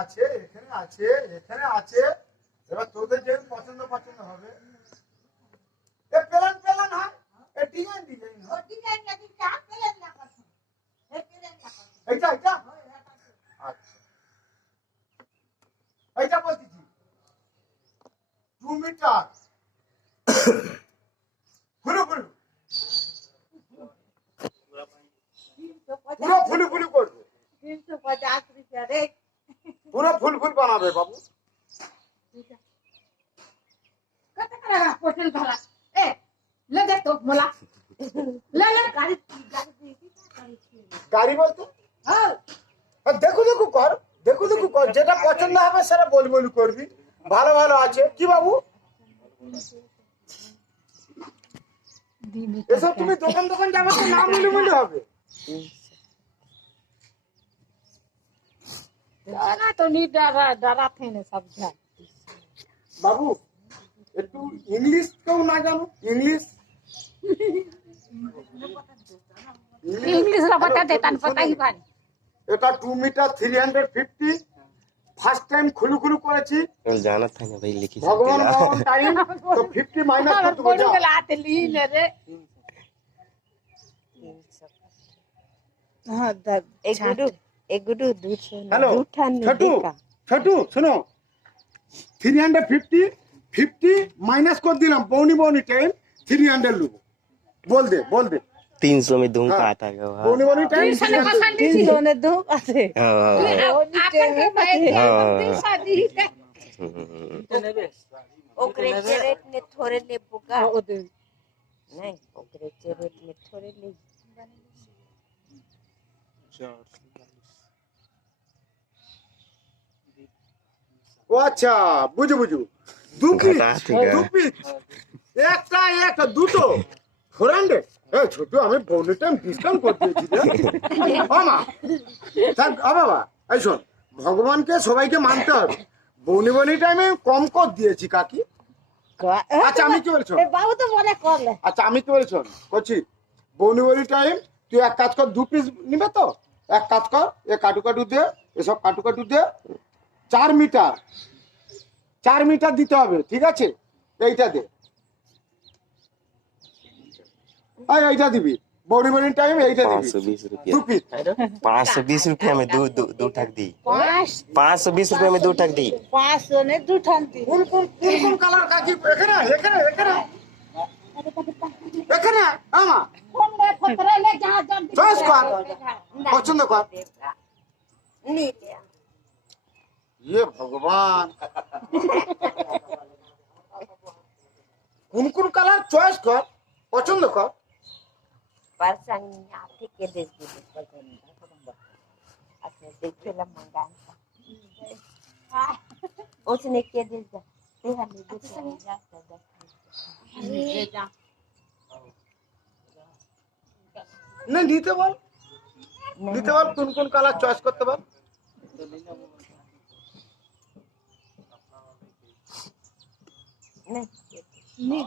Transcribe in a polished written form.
আছে, এখানে আছে, এখানে আছে। এবার তোদের যে পছন্দ পছন্দ হবে। এ প্লেন প্লেন হয়, এ ডিজাইন ডিজাইন হয়। ডিজাইন নাকি চা প্লেন না কথা। এ প্লেন না কথা। এইটা এইটা আচ্ছা, এইটা বলছি 2 মিটার ফুলু ফুলু পুরো ফুলু ফুলু করবে, 350 रुपया रे। পুরো ফুল ফুল বানাবে বাবু। कत करेगा होटल भाड़ा? ए ले दे तो मोला। ले ले गाड़ी गाड़ी গাড়ি বলতো हां দেখু দেখু কর, দেখু দেখু কর, যেটা পছন্দ হবে সেটা বলি বলি করবি। ভালো ভালো আছে কি বাবু? এসব তুমি দোকান দোকান যাবে তো নাম মিলে মিলে হবে। ना तो नी डरा डरा थे ने सब जा। বাবু একটু ইংলিশ কেউ না জানো? ইংলিশ इंग्लिश ला बता देता न पता ही बानी। এটা 2 মিটার 350। ফার্স্ট টাইম খুলু খুলু করেছি, जाना था ना भाई लिखी ভগবান ভগবান টাইম তো 50 মাইনাস और করতে बोल হবে। के लाते ली ले रे। हां द एक गुडू दूध से হ্যালো ছোটু ছোটু শোনো, 350 50 মাইনাস করে দিলাম, পৌনি পৌনি টাইম 300 লুবো। বল দে 300 में धूम हाँ। का आता है পৌনি পৌনি টাইম 300 ने दो आते। हाँ आपन के भाई शादी है। ओकरे रेट में थोड़े ले बुका ओ दे नहीं ओकरे रेट में थोड़े ले ও আচ্ছা বুঝু বুঝু, 2 পিস ঘাটা থেকে। 2 পিস একটা একটা দুটো 400। এ ছোট আমি পৌনি টাইম ডিসকাউন্ট করে দিয়েছি রে। ও মা থাক বাবা, এই শোন, ভগবানকে সবাইকে মানতে হবে। পৌনি পৌনি টাইমে কম কর দিয়েছি কাকি। আচ্ছা আমি কি বলছো, ए बाबू तो बोले कर ले। আচ্ছা আমি কি বলছো করছি, বৌনি টাইম তুই এক কাজ কর, 2 পিস নিবে তো এক কাজ কর, এ কাটু কাটু দে, এসব কাটু কাটু দে। 4 মিটার 4 মিটার দিতে হবে, ঠিক আছে? এইটা দে, এইটা দিবি বৌনি টাইম, এইটা দিবি 520 2 रुपया পিস। 520 रुपया में दो ठग दी। 5 520 रुपया में दो ठग दी। 500 ने दो ठानती। কোন কোন কোন কোন কালার কাকি? এখানে এখানে এখানে এখানে আমা कौन ले फतरे ले जा जा। চয়েস কর, পছন্দ কর। नहीं ले ইয়ে ভগবান, কোন কোন কালার চয়েস কর, পছন্দ কর। परसन आते के देश दे अच्छा देखे ला मंगा उसने के देश दा ते हमें दे जा না নিতে বল, নিতে বল, কোন কোন কালার চয়েস করতে বল। नहीं नहीं